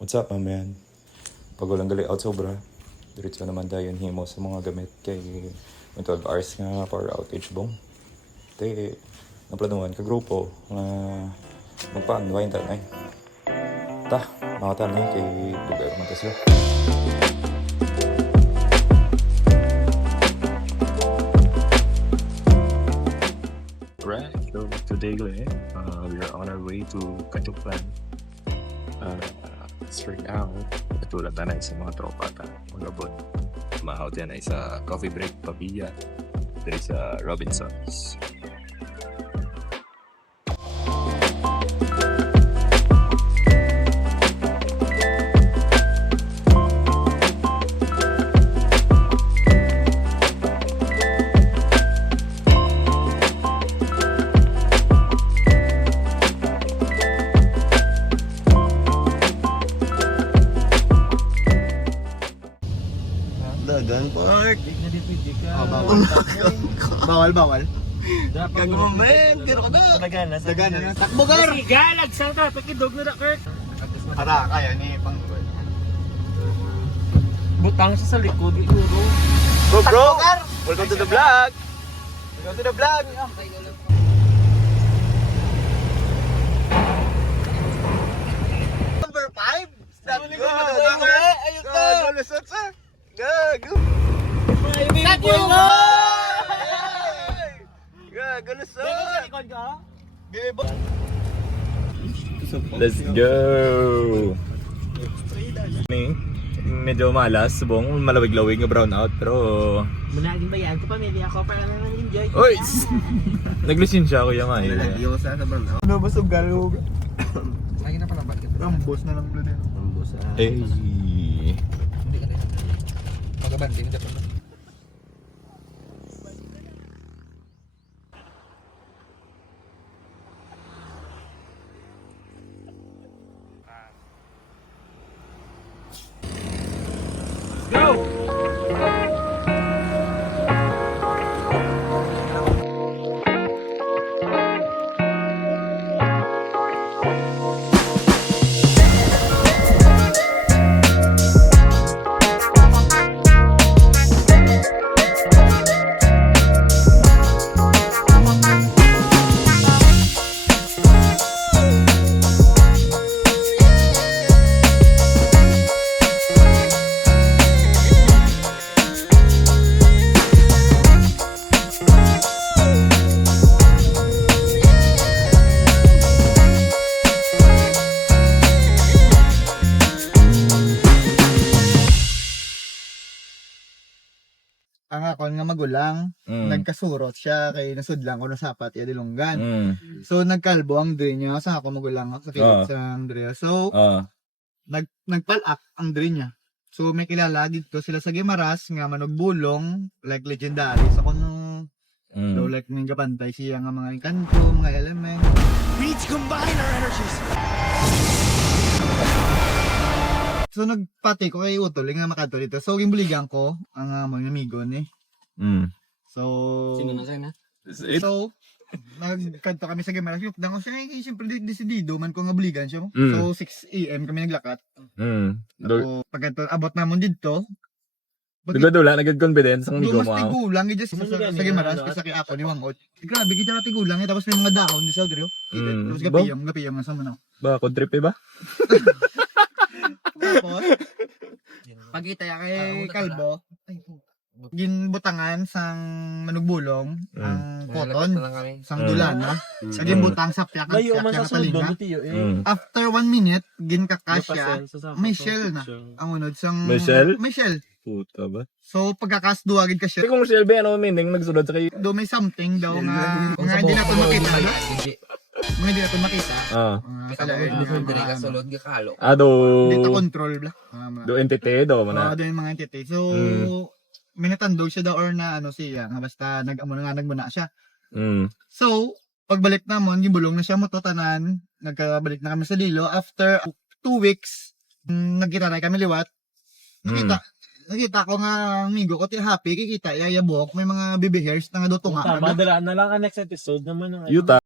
What's up, my man? Pag walang gali out sobra, diretso naman tayo himo sa mga gamit kay may 12 hours nga power outage bong. Te, naplanuhan ka grupo nga magpaanwain tanay. Ta, makatanay kay lugar man sila. Right, so today we are on our way to Katupan. Straight out, katulad na sa mga tropa ta, mga bot. Mahaw din ay sa coffee break, Pabilla, dari sa Robinsons. Dagan Park. Bawal. Kagumamben, pero ka na. Dagan na. Takbo gar. Galag sa ka, pakidog na Kurt. Para kaya ni Panggol. Butang siya sa likod, iguro. Bro. Welcome to the vlog. Welcome to the vlog. Number 5. That's good. Ayun to. Lusot sa. Gago. Thank you! Gago lusot. Let's go! Medyo malas, bong malawig-lawig nga brown out, pero... Managing bayan ko pamilya ko para naman enjoy. Oy! Naglisensya ako yung ay. Nag-iusa sa brown out. Nabasog galog. Lagi na pala bakit? Rambos na lang blue din. Rambos Hey! Hindi ka rin. Magabanding na pala. Ang akon nga magulang, nagkasurot siya kay nasudlang ko na sapat iya dilunggan. So nagkalbo ang dre niya sa ako magulang sa Philip sa Andrea. So nagpalak ang dre niya. So may kilala dito sila sa Gimaras nga manogbulong like legendary sa kuno daw like ning kapantay siya nga mga kanto, mga element. Let's combine our energies. So nagpati ko kay Utol nga makato dito. So gimbuligan ko ang mga amigo ni. So Sino na sana? So nagkanto kami sa Gimaras. Dang ko siya siyempre desidido man ko nga buligan siya. So 6 AM kami naglakat. Ako pagkanto abot namon didto. Dula, nagag-confidence ang amigo mo. Mas tigulang just sa Gimaras kasi kay ako ni Wangot. Grabe kita ka tigulang tapos may mga daon di sa Audrey. Tapos gapiyam nga sa manaw. Ba, trip ba? Tapos, pagkita ya kay Kalbo, ginbutangan sang manugbulong, ang cotton, sang dulana, sa ginbutang sa piyak ang talinga. After 1 minute, ginkakasya, may shell na. Ang unod sang... May shell? May shell. Puta ba? So, pagkakasduagid ka siya, Kung Shelby, ano meaning nagsunod sa kayo? do may something daw nga hindi natin makita. Mga hindi natin makita. Hindi ka sulod ka kalo. Dito control bla. Do entity, do mo na. Doon yung mga entity. So, may natandog siya daw or na ano siya, nga basta nagmuna siya. So, pagbalik namon, gibulong na siya mo to tanan, nagkabalik na kami sa Lilo. After 2 weeks, nagkita na kami liwat. Nakita ko nga amigo ko ti happy, kikita yayabok, may mga baby hairs na nga doto nga. Madalaan na lang ang next episode naman ng Yuta.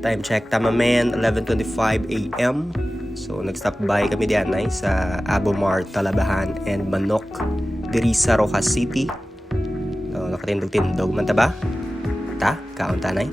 Time check, tama men, 11:25 a.m. So, nag-stop by kami diyan ay sa Abomar, Talabahan, and Manok, diri sa Rojas City. So, nakatindog-tindog man ta ba? Ta, kaunta na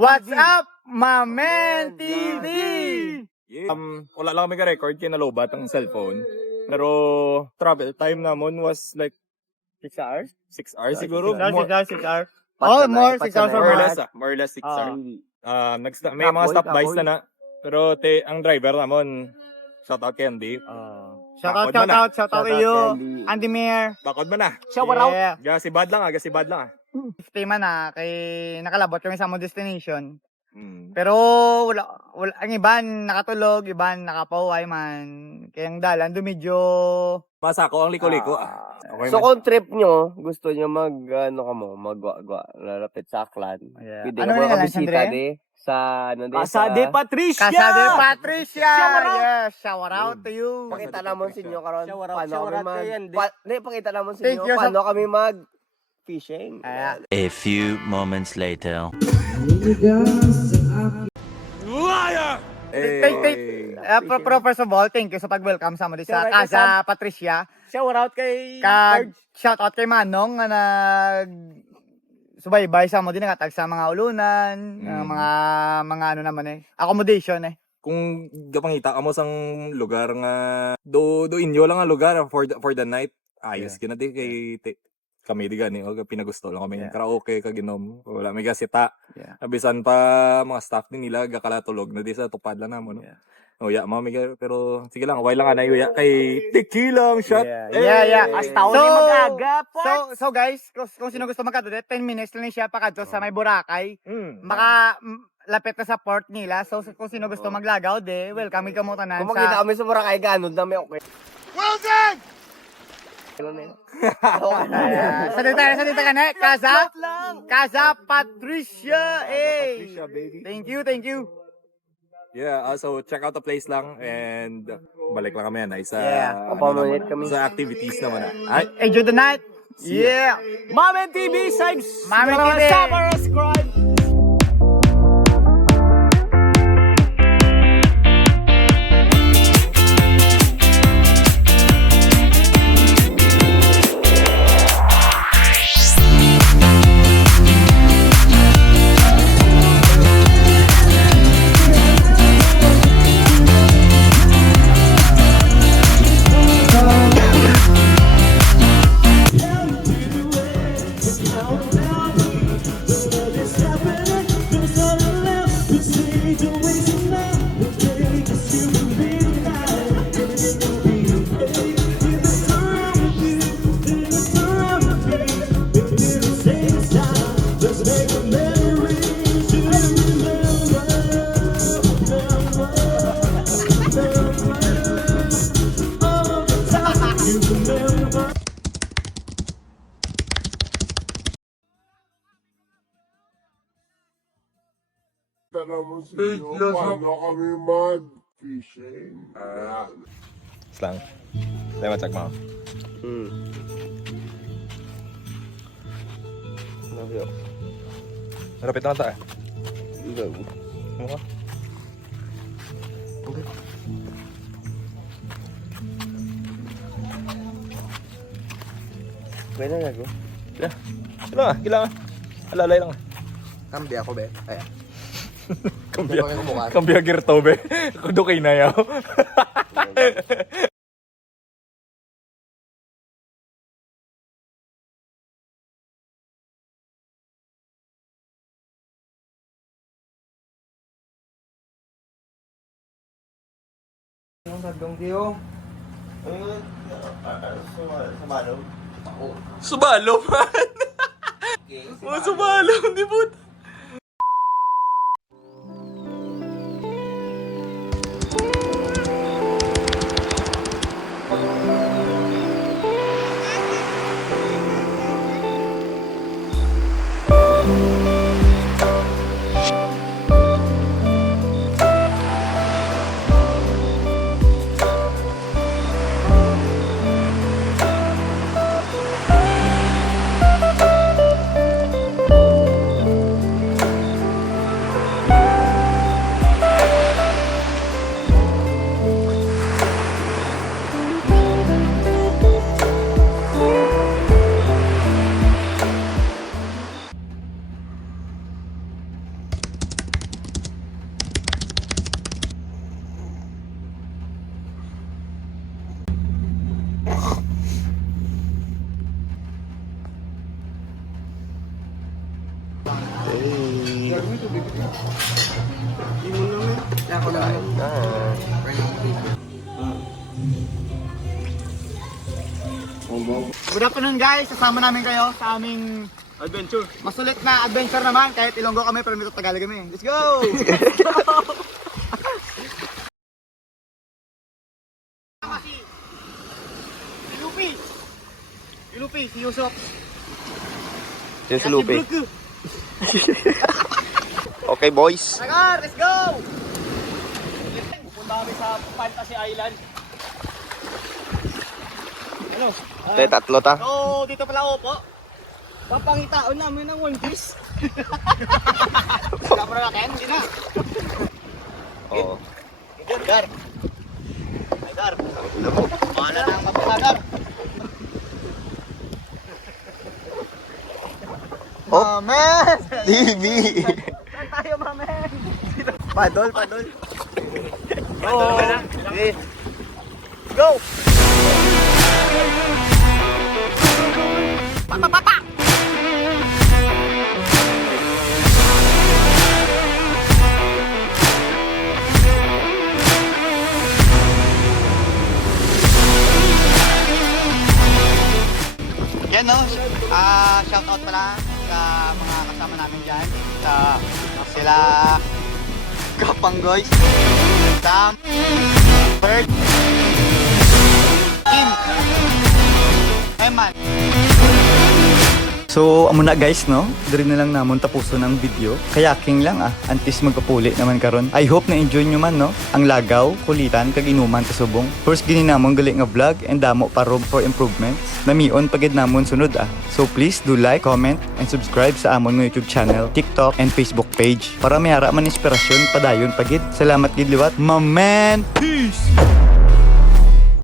What's up, my man TV? Wala lang kami ka-record kaya nalobat ang cellphone. Pero travel time namon was like 6 hours? 6 hours siguro. 6 More, hours. Oh, more 6 hours or more or more. less, more or less 6 Ah. hours. May mga stop-bys na. Pero ang driver namon, shout out kay Andy. Shout out to you, Andy Mayor. Bakod man na. Shower out. Yeah. Gasibad lang ah. 50 man kay nakalabot kami sa among destination. Hmm. Pero wala ang iban nakatulog, iban nakapauway man. Kaya ang dalan do medyo Masako ang liko-liko Okay So man. kung trip nyo, gusto nyo magwa lalapit sa Aklan. yeah. Pwede Ano ka nga mga lang bisita Andre? di sa Casa de Patricia! Casa de Patricia. Shower out. Yes, shower out to you. Pakita namon sa inyo karon paano shower out kami kay mag Andy. pakita namon sa Thank inyo you sa- paano kami mag fishing. Ayan. A few moments later. Pero first of all, thank you sa pag-welcome sa mo sa Shower out kay Casa Patricia. Shower out kay Shout out kay Manong nga nag subaybay sa mo din nakatag sa mga ulunan, mga ano naman accommodation Kung gapangita ka mo sang lugar nga do inyo lang ang lugar for the night. Ayos kina di kay kami di gani o pinagusto lang kami karaoke kaginom wala may gasita. Yeah. Abisan pa mga staff din nila gakala tulog na di sa tupad lang namo no. Uya mami pero sige lang why lang ana uya kay tequila shot. Yeah. Hasta uli mag-aga po. So guys, kung sino gusto magkadto, 10 minutes lang siya pakadto sa may Boracay. Mm. Lapit na sa port nila. So kung sino gusto maglagaw welcome ka mo tanan Kung makita sa kami sa Boracay ganun na may okay. Ayan. Sa dito ka na, Casa Patricia. Patricia, baby. Thank you. Yeah, so check out the place lang and balik lang kami na isa Papamunit kami. sa activities naman. Ay, Enjoy the night. Yeah. Mamen TV, Mamen TV. subscribe! slang. Lema check mo. Rapit na ta. Ano? Pwede na go. Kailangan. Alalay lang. Kambi ako, be. Ayan. Kambya girto be. Kudo kay na yaw. Subalo man. Oh, subalo, di ba? Good afternoon guys, sasama namin kayo sa aming Adventure. masulit na adventure naman. Kahit Ilonggo kami pero dito Tagalog kami. Let's go! Si Lupi, si Yusuf. Yan si Lupe. Okay, boys. Tagar, let's go! Pupunta kami sa Fantasy Island. Tayo tatlo ta. So, dito pala ako po. Papangitaon namin ng One Piece. Kamera natin, hindi na. Oo. Tagar. Tagar. Mahala na ang papatagar. Oh, Mamen! TV. Saan tayo, Mamen? Padol, padol. Okay. Go! Papa! Yan no, shout out pala sa mga kasama namin dyan. Sila Kapanggoy, Sam, Bert, Kim, Eman. So, amo na guys, no? Dari na lang namon tapuso ng video. Kayaking lang antis magpapuli naman karon. I hope na enjoy nyo man, no? Ang lagaw, kulitan, kag inuman kasubong. First gini namon gali nga vlog and damo pa room for improvements. Namion pagid namon sunod So please do like, comment, and subscribe sa amon nga YouTube channel, TikTok, and Facebook page para mayara man inspirasyon padayon pagid. Salamat gid liwat. My man, peace!